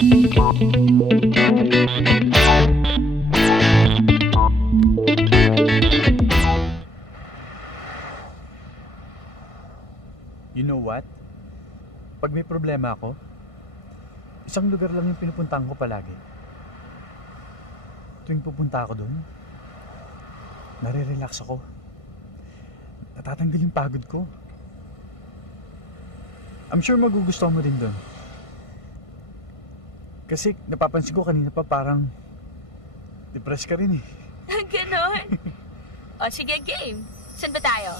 You know what? Pag may problema ako, isang lugar lang yung pinupuntahan ko palagi. Tuwing pupunta ako doon, nare-relax ako. Natatanggal yung pagod ko. I'm sure magugustuhan mo din doon. Kasi napapansin ko kanina pa parang depressed ka rin eh. Ganon. O sige, game. Saan ba tayo?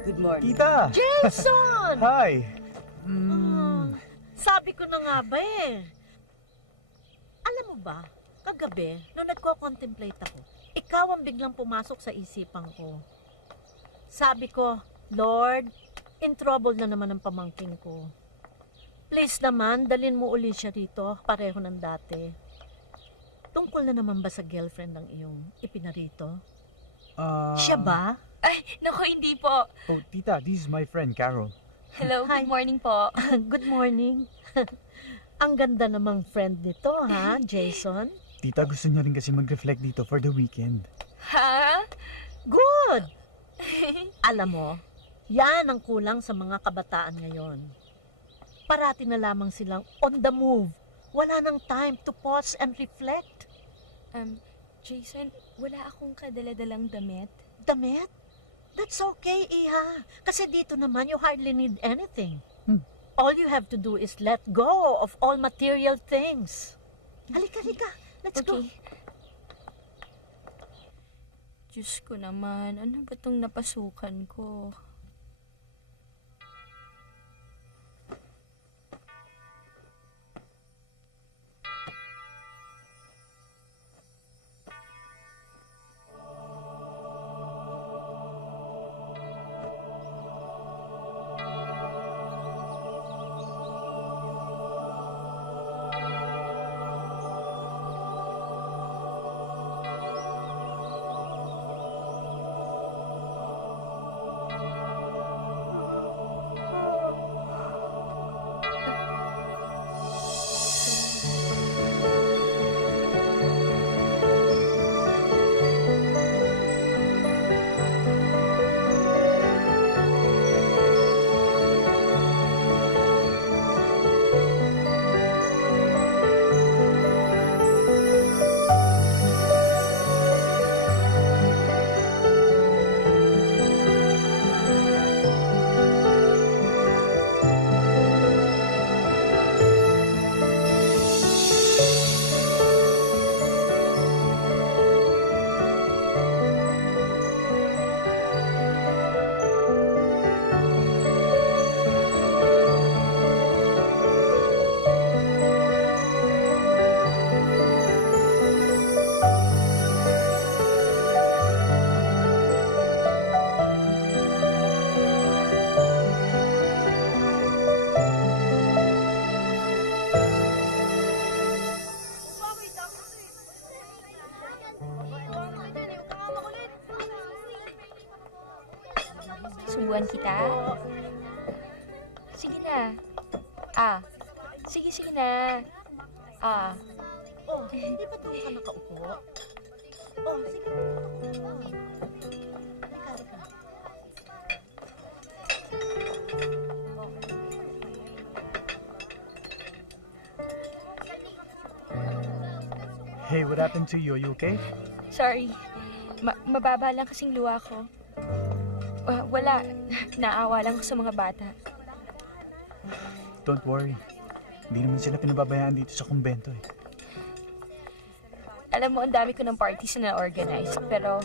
Good morning. Tita! Jason! Hi! Sabi ko na nga ba eh. Alam mo ba, kagabi, nung nagko-contemplate ako, ikaw ang biglang pumasok sa isipan ko. Sabi ko, Lord, in trouble na naman ang pamangking ko. Please naman, dalhin mo uli siya rito, pareho ng dati. Tungkol na naman ba sa girlfriend ng iyong ipinarito? Siya ba? Ay, naku, hindi po. Oh, tita, this is my friend, Carol. Hello, Hi. good morning po. Good morning. Ang ganda namang friend nito, ha, Jason? Tita, gusto niya rin kasi mag-reflect dito for the weekend. Ha? Good! Alam mo, yan ang kulang sa mga kabataan ngayon. Parati na lamang silang on the move. Wala nang time to pause and reflect. Jason, wala akong kadala-dalang damit. Damit? That's okay, Iha. Kasi dito naman, you hardly need anything. All you have to do is let go of all material things. Halika, halika. Let's go. Okay. Diyos ko naman, ano ba itong napasukan ko? Subuan kita? Sige na. Sige na. Oh, hindi ba doon ka nakaupo? Oh, sige. Halika, halika. Hey, what happened to you? Are you okay? Sorry. Mababa lang kasing luha ko. Wala. Naawa lang ko sa mga bata. Don't worry. Hindi naman sila pinababayaan dito sa kumbento eh. Alam mo, ang dami ko ng parties na na-organize, pero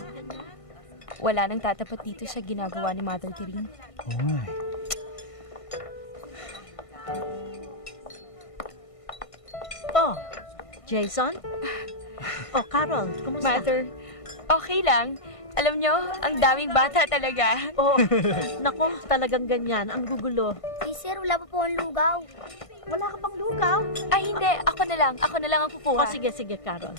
wala nang tatapat dito sa ginagawa ni Mother Terine. Oo nga eh. Oh, Jason? Oh, Carol, kumusta? Mother, okay lang. Alam nyo, ang daming bata talaga. Oh, naku, talagang ganyan. Ang gugulo. Eh, sir, wala pa po ang lugaw. Wala ka pang lugaw? Ay, hindi. Ako na lang. Ako na lang ang kukuha. Oh, sige, sige, Carol.